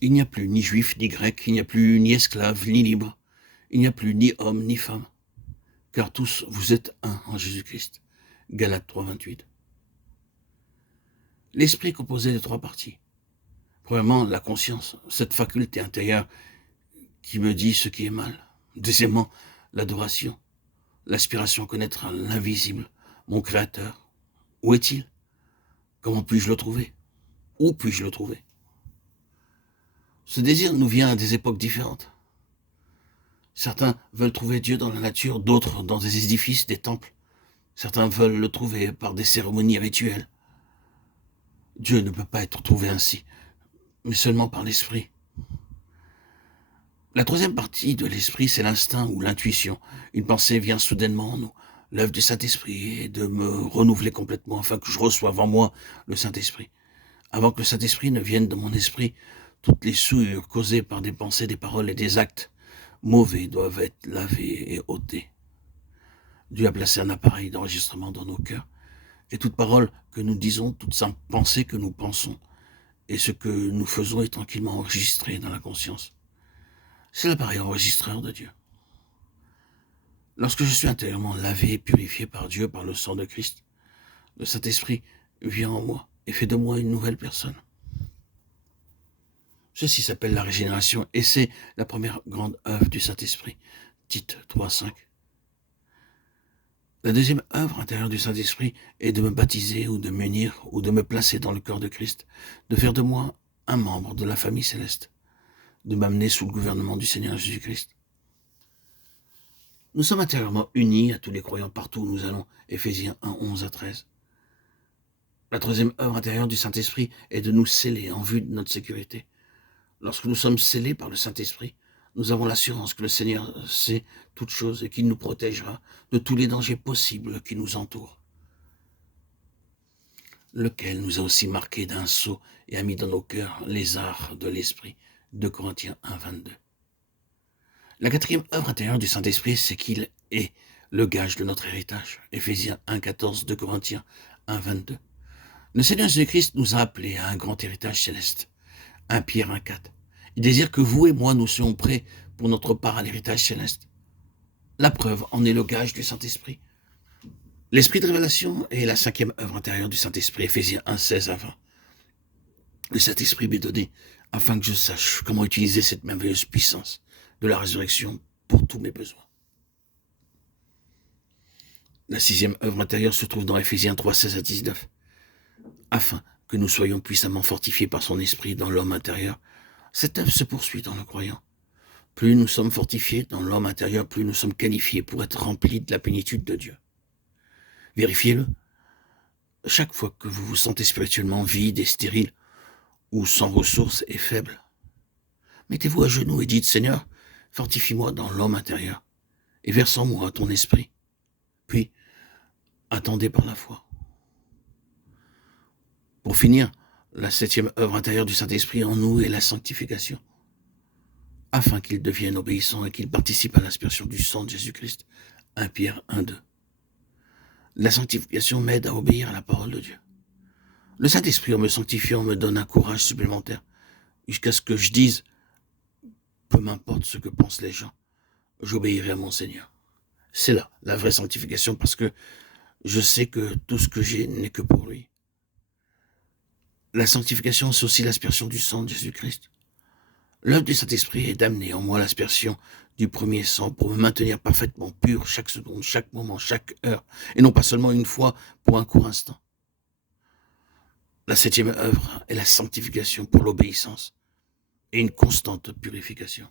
Il n'y a plus ni juif ni grec, il n'y a plus ni esclave ni libre, il n'y a plus ni homme ni femme, car tous vous êtes un en Jésus-Christ. Galates 3, 28. L'esprit est composé de trois parties. Premièrement, la conscience, cette faculté intérieure qui me dit ce qui est mal. Deuxièmement, l'adoration, l'aspiration à connaître l'invisible, mon Créateur. Où est-il? Comment puis-je le trouver? Où puis-je le trouver? Ce désir nous vient à des époques différentes. Certains veulent trouver Dieu dans la nature, d'autres dans des édifices, des temples. Certains veulent le trouver par des cérémonies rituelles. Dieu ne peut pas être trouvé ainsi, mais seulement par l'esprit. La troisième partie de l'esprit, c'est l'instinct ou l'intuition. Une pensée vient soudainement en nous. L'œuvre du Saint-Esprit est de me renouveler complètement afin que je reçoive en moi le Saint-Esprit. Avant que le Saint-Esprit ne vienne dans mon esprit, toutes les souillures causées par des pensées, des paroles et des actes mauvais doivent être lavées et ôtées. Dieu a placé un appareil d'enregistrement dans nos cœurs, et toute parole que nous disons, toute simple pensée que nous pensons, et ce que nous faisons est tranquillement enregistré dans la conscience. C'est l'appareil enregistreur de Dieu. Lorsque je suis intérieurement lavé et purifié par Dieu, par le sang de Christ, le Saint-Esprit vient en moi et fait de moi une nouvelle personne. Ceci s'appelle la régénération et c'est la première grande œuvre du Saint-Esprit. Tite 3, 5. La deuxième œuvre intérieure du Saint-Esprit est de me baptiser ou de m'unir ou de me placer dans le corps de Christ, de faire de moi un membre de la famille céleste, de m'amener sous le gouvernement du Seigneur Jésus-Christ. Nous sommes intérieurement unis à tous les croyants partout où nous allons, Éphésiens 1, 11 à 13. La troisième œuvre intérieure du Saint-Esprit est de nous sceller en vue de notre sécurité. Lorsque nous sommes scellés par le Saint-Esprit, nous avons l'assurance que le Seigneur sait toutes choses et qu'il nous protégera de tous les dangers possibles qui nous entourent. Lequel nous a aussi marqués d'un sceau et a mis dans nos cœurs les arts de l'Esprit. 2 Corinthiens 1, 22. La quatrième œuvre intérieure du Saint-Esprit, c'est qu'il est le gage de notre héritage. Éphésiens 1, 14, 2 Corinthiens 1, 22. Le Seigneur Jésus-Christ nous a appelés à un grand héritage céleste. 1 Pierre 1, 4. Il désire que vous et moi nous soyons prêts pour notre part à l'héritage céleste. La preuve en est le gage du Saint-Esprit. L'esprit de révélation est la cinquième œuvre intérieure du Saint-Esprit, Éphésiens 1, 16 à 20. Le Saint-Esprit m'est donné afin que je sache comment utiliser cette merveilleuse puissance de la résurrection pour tous mes besoins. La sixième œuvre intérieure se trouve dans Éphésiens 3, 16 à 19. Afin que nous soyons puissamment fortifiés par son esprit dans l'homme intérieur, cette œuvre se poursuit dans le croyant. Plus nous sommes fortifiés dans l'homme intérieur, plus nous sommes qualifiés pour être remplis de la plénitude de Dieu. Vérifiez-le. Chaque fois que vous vous sentez spirituellement vide et stérile, ou sans ressources et faible, mettez-vous à genoux et dites, Seigneur, fortifie-moi dans l'homme intérieur, et verse en moi ton esprit. Puis, attendez par la foi. Pour finir, la septième œuvre intérieure du Saint-Esprit en nous est la sanctification, afin qu'il devienne obéissant et qu'il participe à l'aspersion du sang de Jésus-Christ. 1 Pierre 1, 2. La sanctification m'aide à obéir à la parole de Dieu. Le Saint-Esprit, en me sanctifiant, me donne un courage supplémentaire, jusqu'à ce que je dise, peu m'importe ce que pensent les gens, j'obéirai à mon Seigneur. C'est là la vraie sanctification, parce que je sais que tout ce que j'ai n'est que pour lui. La sanctification, c'est aussi l'aspersion du sang de Jésus-Christ. L'œuvre du Saint-Esprit est d'amener en moi l'aspersion du premier sang pour me maintenir parfaitement pur chaque seconde, chaque moment, chaque heure, et non pas seulement une fois pour un court instant. La septième œuvre est la sanctification pour l'obéissance et une constante purification.